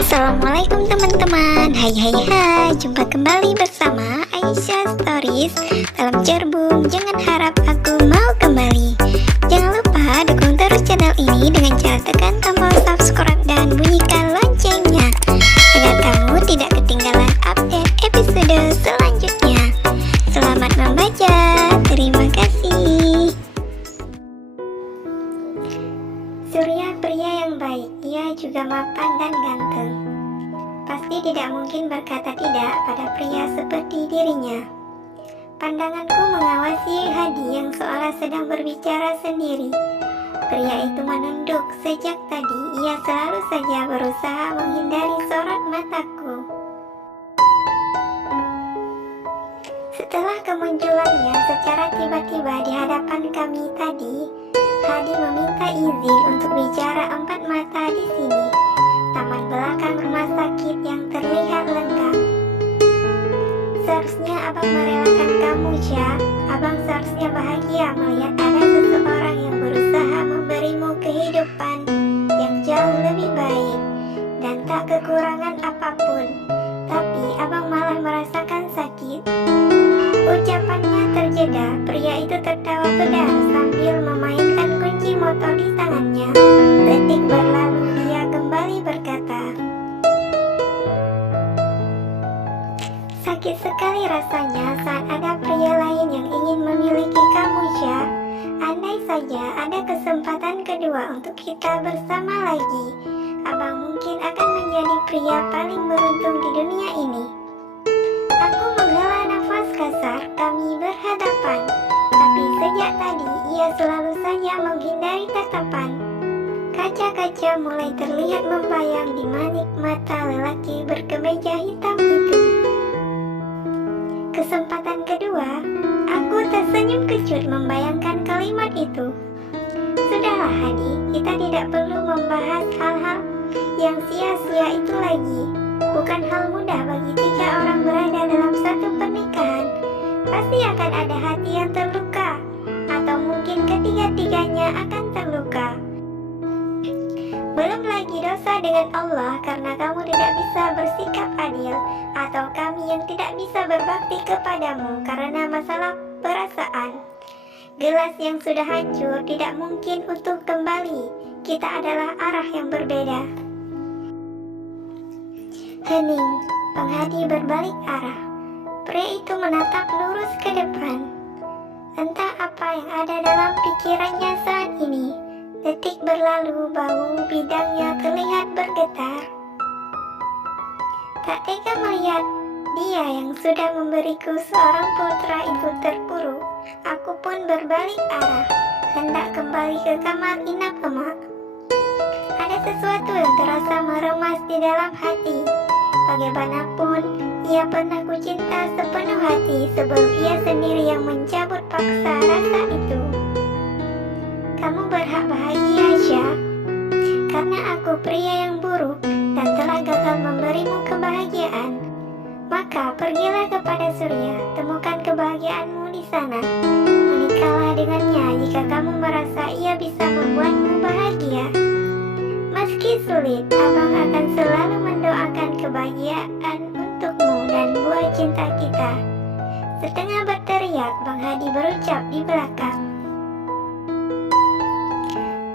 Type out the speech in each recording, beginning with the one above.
Assalamualaikum teman-teman. Hai, jumpa kembali bersama Aisyah Stories dalam cerbung. Jangan harap aku mau kembali. Jangan lupa dukung terus channel ini dengan cara tekan tombol subscribe dan bunyikan loncengnya agar kamu tidak ketinggalan update episode selanjutnya. Selamat membaca. Terima kasih. Surya pria yang baik, ia juga mapan dan ganteng. Pasti tidak mungkin berkata tidak pada pria seperti dirinya. Pandanganku mengawasi Hadi yang seolah sedang berbicara sendiri. Pria itu menunduk sejak tadi. Ia selalu saja berusaha menghindari sorot mataku. Setelah kemunculannya secara tiba-tiba di hadapan kami tadi, Hadi meminta izin untuk bicara empat mata di sini. Taman belakang rumah sakit yang terlihat lengkap. Seharusnya abang merelakan kamu, Syah. Abang seharusnya bahagia melihat ada seseorang yang berusaha memberimu kehidupan yang jauh lebih baik dan tak kekurangan apapun. Tapi abang malah merasakan sakit. Ucapannya terjeda. Pria itu tertawa pedar sambil memainkan kunci motor di tangannya. Detik berlalu, dia kembali berkata, "Sakit sekali rasanya saat ada pria lain yang ingin memiliki kamu, Syah. Andai saja ada kesempatan kedua untuk kita bersama lagi, abang mungkin akan menjadi pria paling beruntung di dunia ini." Aku menghela nafas kasar. Kami berhadapan, tapi sejak tadi ia selalu saja menghindari tatapan. Kaca-kaca mulai terlihat membayang di manik mata lelaki berkemeja hitam itu. Kesempatan kedua, aku tersenyum kecut membayangkan kalimat itu. Sudahlah Hadi, kita tidak perlu membahas hal-hal yang sia-sia itu lagi. Bukan hal mudah bagi tiga orang berada dalam satu pernikahan. Pasti akan ada hati yang terluka, atau mungkin ketiga-tiganya akan terluka. Belum lagi dosa dengan Allah karena kamu tidak bisa bersikap adil, atau kami yang tidak bisa berbakti kepadamu karena masalah perasaan. Gelas yang sudah hancur tidak mungkin utuh kembali. Kita adalah arah yang berbeda. Hening, Penghadi berbalik arah. Pria itu menatap lurus ke depan. Entah apa yang ada dalam pikirannya saat ini. Detik berlalu, bau bidangnya terlihat bergetar. Tak tega melihat dia yang sudah memberiku seorang putra itu terpuruk. Aku pun berbalik arah, hendak kembali ke kamar inap emak. Ada sesuatu yang terasa meremas di dalam hati. Bagaimanapun, ia pernah kucinta sepenuh hati sebelum ia sendiri yang mencabut paksa rasa itu. Kamu berhak bahagia, Syah. Karena aku pria yang buruk dan telah gagal memberimu kebahagiaan. Maka pergilah kepada Surya, temukan kebahagiaanmu di sana. Menikahlah dengannya jika kamu merasa ia bisa membuatmu bahagia. Meski sulit, abang akan selalu mendoakan kebahagiaan untukmu dan buah cinta kita. Setengah berteriak, Bang Hadi berucap di belakang.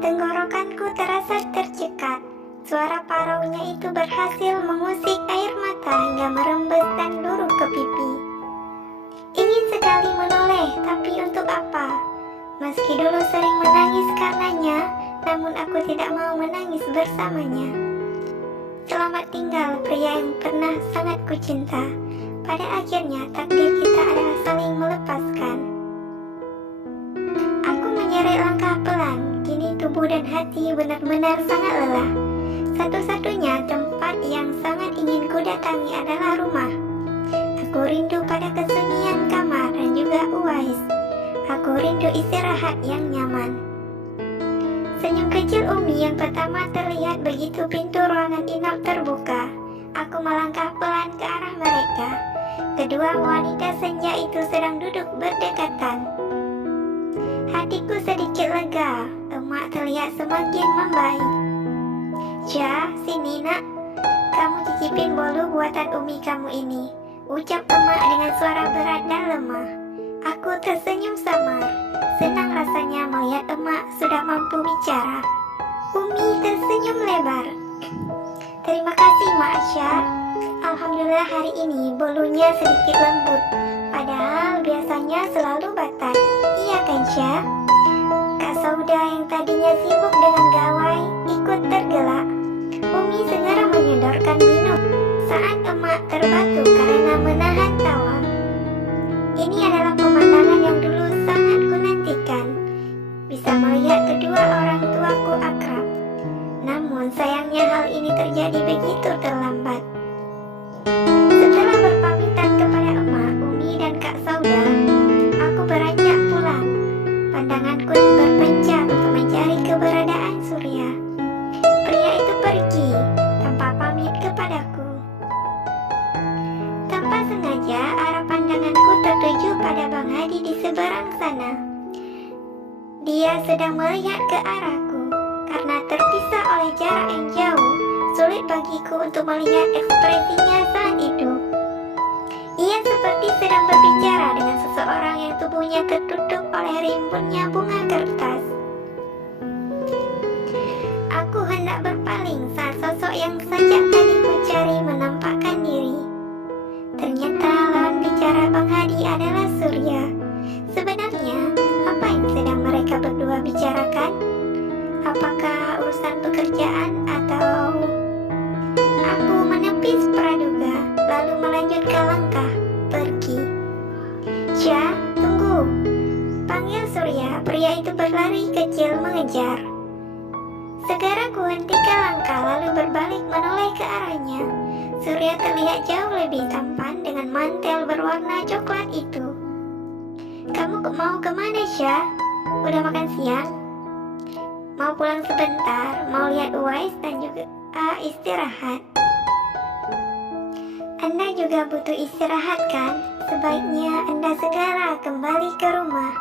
Tenggorokanku terasa tercekat. Suara paraunya itu berhasil mengusik air mata hingga merembes dan luruh ke pipi. Ingin sekali menoleh, tapi untuk apa? Meski dulu sering menangis karenanya, namun aku tidak mau menangis bersamanya. Selamat tinggal pria yang pernah sangat kucinta. Pada akhirnya takdir kita adalah saling melepaskan. Aku menyeret langkah pelan. Kini tubuh dan hati benar-benar sangat lelah. Satu-satunya tempat yang sangat ingin ku datangi adalah rumah. Aku rindu pada kesunyian kamar dan juga Uwais. Aku rindu istirahat yang nyaman. Senyum kecil Umi yang pertama terlihat begitu pintu ruangan inap terbuka. Aku melangkah pelan ke arah mereka. Kedua wanita senja itu sedang duduk berdekatan. Hatiku sedikit lega. Emak terlihat semakin membaik. Ja, sini nak. kamu cicipin bolu buatan Umi kamu ini, ucap emak dengan suara berat dan lemah. Aku tersenyum samar, senang rasanya melihat emak sudah mampu bicara. Umi tersenyum lebar. Terima kasih Mak Syah. Alhamdulillah hari ini bolunya sedikit lembut, padahal biasanya selalu batat. Iya kan Syah? Kak Sauda yang tadinya sibuk dengan gawai ikut tergelak. Umi segera menyodorkan minum saat emak terbatu karena menahan tawa. Ini adalah pemandangan yang dulu sangat kunantikan, bisa melihat kedua orang tuaku akrab. Namun sayangnya hal ini terjadi begitu terlambat. Setelah berpamitan kepada emak, Umi dan Kak Sauda, aku beranjak pulang. Pandanganku berpencar untuk mencari keberadaan Surya. Pria itu pergi tanpa pamit kepadaku. Tanpa sengaja arah pandanganku tertuju pada Bang Hadi di seberang sana. Dia sedang melihat ke arahku. Karena terpisah oleh jarak yang jauh, sulit bagiku untuk melihat ekspresinya saat itu. Ia seperti sedang berbicara dengan seseorang yang tubuhnya tertutup oleh rimbunnya bunga kertas. Aku hendak berpaling saat sosok yang sejak tadi ku cari menampakkan diri. Ternyata lawan bicara Bang Hadi adalah Surya. Sebenarnya, apa yang sedang mereka berdua bicarakan? Apakah urusan pekerjaan atau... Aku menepis praduga, lalu melanjutkan langkah, pergi. Syah, tunggu. Panggil Surya, pria itu berlari kecil mengejar. Segera ku hentikan langkah lalu berbalik menoleh ke arahnya. Surya terlihat jauh lebih tampan dengan mantel berwarna coklat itu. Kamu mau kemana Syah? Udah makan siang? Mau pulang sebentar, mau lihat Uwais dan juga istirahat. Anda juga butuh istirahat kan? Sebaiknya Anda segera kembali ke rumah.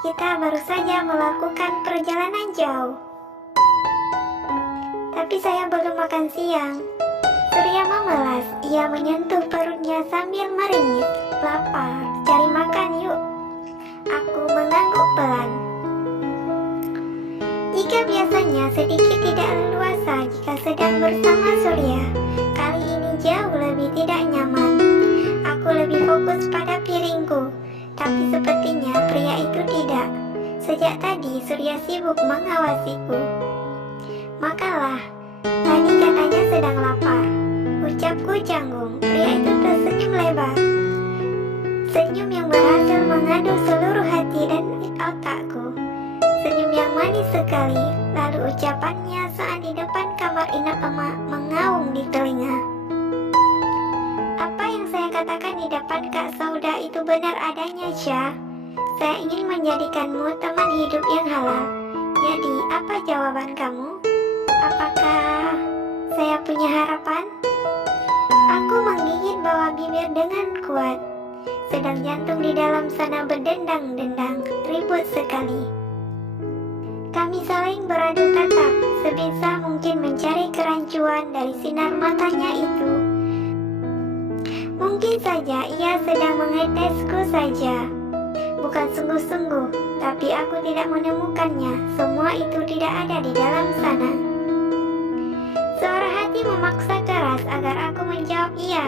Kita baru saja melakukan perjalanan jauh. Tapi saya belum makan siang. Surya memelas, ia menyentuh perutnya sambil meringis. Lapar, cari makan yuk. Aku mengangguk pelan. Jika biasanya sedikit tidak leluasa jika sedang bersama Surya, kali ini jauh lebih tidak nyaman. Aku lebih fokus pada piringku, tapi sepertinya pria itu tidak. Sejak tadi Surya sibuk mengawasiku. Makalah, tadi katanya sedang lapar. Ucapku canggung, pria itu tersenyum lebar. Senyum yang berhasil mengadu seluruh hati dan otakku. Senyum yang manis sekali, lalu ucapannya saat di depan kamar inap emak mengaung di telinga. Apa yang saya katakan di depan Kak Sauda itu benar adanya, Syah. Saya ingin menjadikanmu teman hidup yang halal. Jadi, apa jawaban kamu? Apakah saya punya harapan? Aku menggigit bawah bibir dengan kuat. Sedang jantung di dalam sana berdendang-dendang, ribut sekali. Kami saling beradu tatap, sebisa mungkin mencari kerancuan dari sinar matanya itu. Mungkin saja ia sedang mengetesku saja. Bukan sungguh-sungguh, tapi aku tidak menemukannya. Semua itu tidak ada di dalam sana. Suara hati memaksa keras agar aku menjawab iya.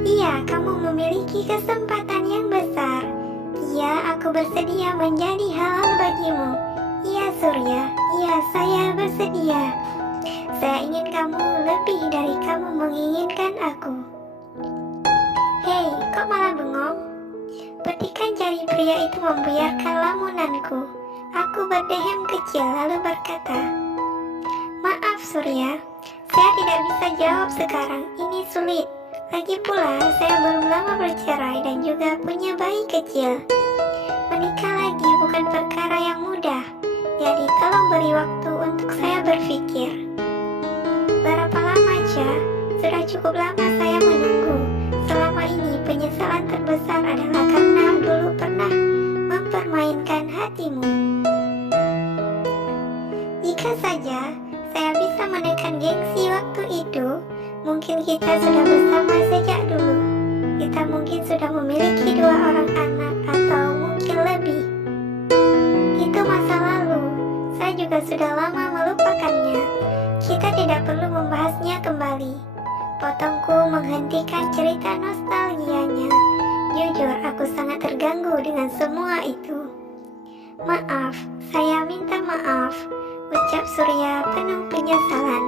Iya, kamu memiliki kesempatan yang besar. Iya, aku bersedia menjadi halal bagimu. Iya, Surya. Iya, saya bersedia. Saya ingin kamu lebih dari kamu menginginkan aku. Hei, kok malah bengong? Petikan jari pria itu membiarkan lamunanku. Aku berdehem kecil lalu berkata, maaf Surya, saya tidak bisa jawab sekarang. Ini sulit. Lagi pula, saya belum lama bercerai dan juga punya bayi kecil. Menikah lagi bukan perkara yang mudah, jadi tolong beri waktu untuk saya berpikir. Berapa lama, Syah? Sudah cukup lama saya menunggu. Selama ini penyesalan terbesar adalah karena dulu pernah mempermainkan hatimu. Jika saja saya bisa menekan gengsi waktu itu, mungkin kita sudah bersama sejak dulu. Kita mungkin sudah memiliki 2 orang anak atau mungkin lebih. Itu masa lalu. Saya juga sudah lama melupakannya. Kita tidak perlu membahasnya kembali. Potongku menghentikan cerita nostalgianya. Jujur, aku sangat terganggu dengan semua itu. Maaf, saya minta maaf, ucap Surya penuh penyesalan.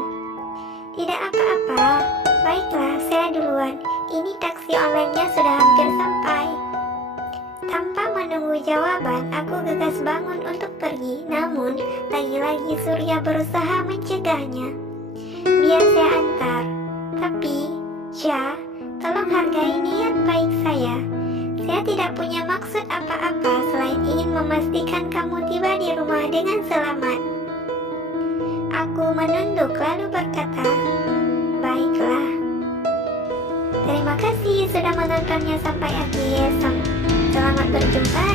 Tidak apa-apa, baiklah saya duluan. Ini taksi online-nya sudah hampir sampai. Tanpa menunggu jawaban, aku gegas bangun untuk pergi. Namun, lagi-lagi Surya berusaha mencegahnya. Biar saya antar. Tapi, Syah, tolong hargai niat baik saya. Saya tidak punya maksud apa-apa selain ingin memastikan kamu tiba di rumah dengan selamat. Aku menunduk lalu berkata, baiklah. Terima kasih sudah menontonnya sampai akhir. Selamat berjumpa